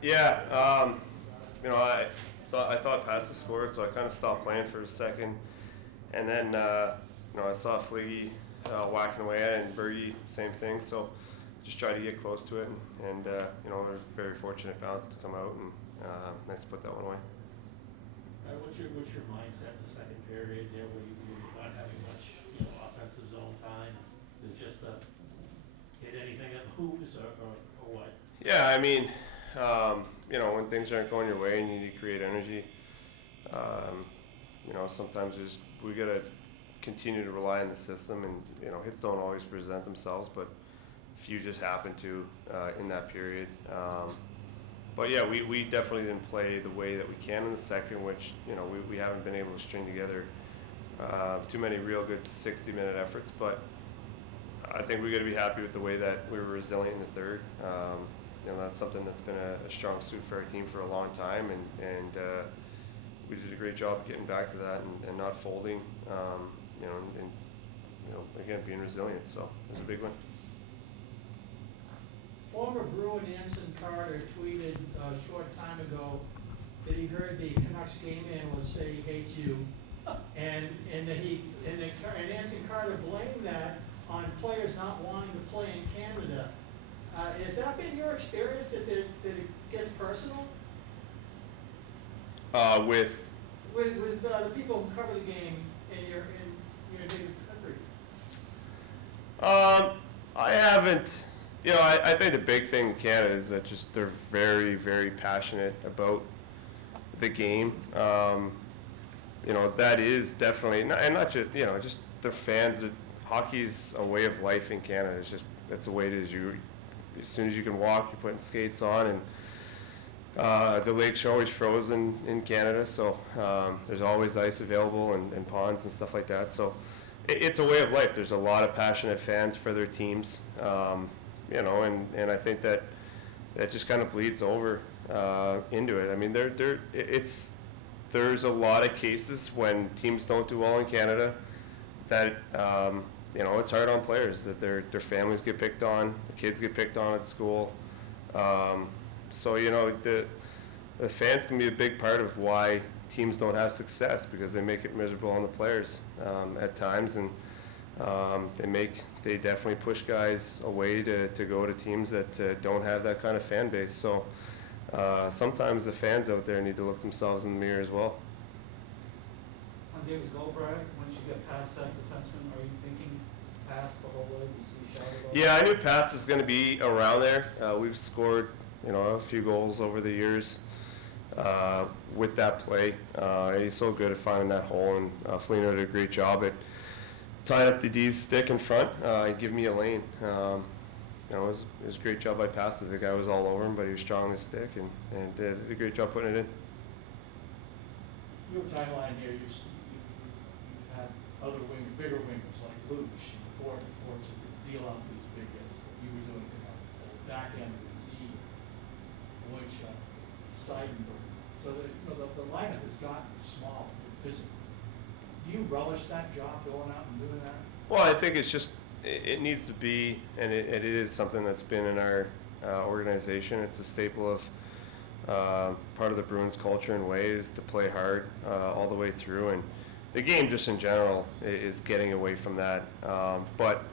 Yeah, I thought Pasta scored, so I kind of stopped playing for a second, and then I saw Fliggy whacking away at it, and Bergie same thing. So just tried to get close to it, and it was a very fortunate bounce to come out, and nice to put that one away. What's your mindset in the second period there, where you're not having much offensive zone time? Is it just hit anything that moves, or what? Yeah, I mean, when things aren't going your way and you need to create energy, sometimes we got to continue to rely on the system, and hits don't always present themselves, but a few just happen to in that period. But yeah, we definitely didn't play the way that we can in the second, which we haven't been able to string together too many real good 60-minute efforts. But I think we got to be happy with the way that we were resilient in the third. That's something that's been a strong suit for our team for a long time, and we did a great job getting back to that and not folding. And again, being resilient. So it was a big one. Former Bruin Anson Carter tweeted a short time ago that he heard the Canucks game analyst say he hates you, and Anson Carter blamed that on players not wanting to play in Canada. Has that been your experience, that it gets personal? With the people who cover the game in your native country. I haven't. I think the big thing in Canada is that just they're very, very passionate about the game. That is definitely, not just, just they're fans. Hockey's a way of life in Canada. It's the way it is. As soon as you can walk, you're putting skates on, and the lakes are always frozen in Canada, so there's always ice available and ponds and stuff like that. So it's a way of life. There's a lot of passionate fans for their teams. And I think that just kind of bleeds over into it. I mean, there's a lot of cases when teams don't do well in Canada that it's hard on players, that their families get picked on, the kids get picked on at school. So the fans can be a big part of why teams don't have success, because they make it miserable on the players at times, and they definitely push guys away to go to teams that don't have that kind of fan base. So sometimes the fans out there need to look themselves in the mirror as well. On David's goal, Brad, once you get past that defenseman, are you thinking past the whole way? You see shot? Yeah, I knew past was going to be around there. We've scored a few goals over the years with that play. He's so good at finding that hole, and Foligno did a great job at tying up the D's stick in front and give me a lane. It was a great job by Pasta. The guy was all over him, but he was strong on his stick and did a great job putting it in. Your timeline here, you've had other bigger wingers like Luch and Ford to deal out these big hits that you were doing to the back end of the Z, which Seidenberg. So the lineup has gotten small and physical. Do you relish that job, going out and doing that? Well, I think it's just, it needs to be, and it is something that's been in our organization. It's a staple of part of the Bruins culture and way is to play hard all the way through. And the game just in general is getting away from that. But,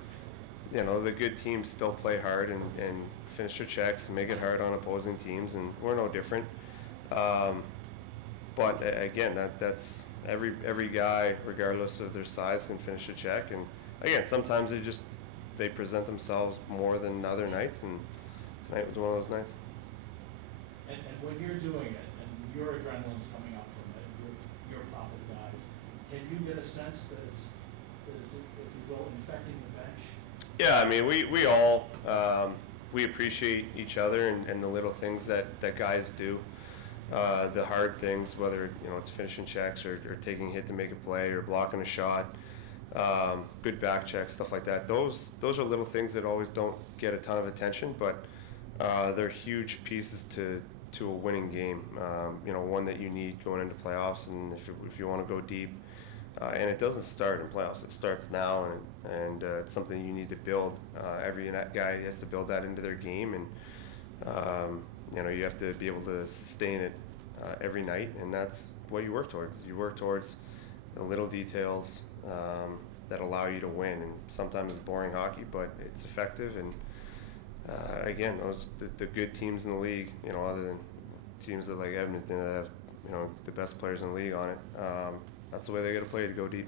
the good teams still play hard and finish their checks and make it hard on opposing teams, and we're no different. But again, that's every guy, regardless of their size, can finish a check. And again, sometimes they present themselves more than other nights, and tonight was one of those nights. And when you're doing it, and your adrenaline's coming up from it, your top of the guys, can you get a sense that it's if you will, infecting the bench? Yeah, I mean, we all we appreciate each other and the little things that guys do. The hard things, whether it's finishing checks or taking a hit to make a play or blocking a shot, good back checks, stuff like that. Those are little things that always don't get a ton of attention, but they're huge pieces to a winning game. One that you need going into playoffs, and if you want to go deep. And it doesn't start in playoffs. It starts now, and it's something you need to build. Every guy has to build that into their game, and you have to be able to sustain it every night, and that's what you work towards. You work towards the little details that allow you to win, and sometimes it's boring hockey, but it's effective. And again, the good teams in the league, other than teams that like Edmonton that have the best players in the league on it, that's the way they got to play to go deep.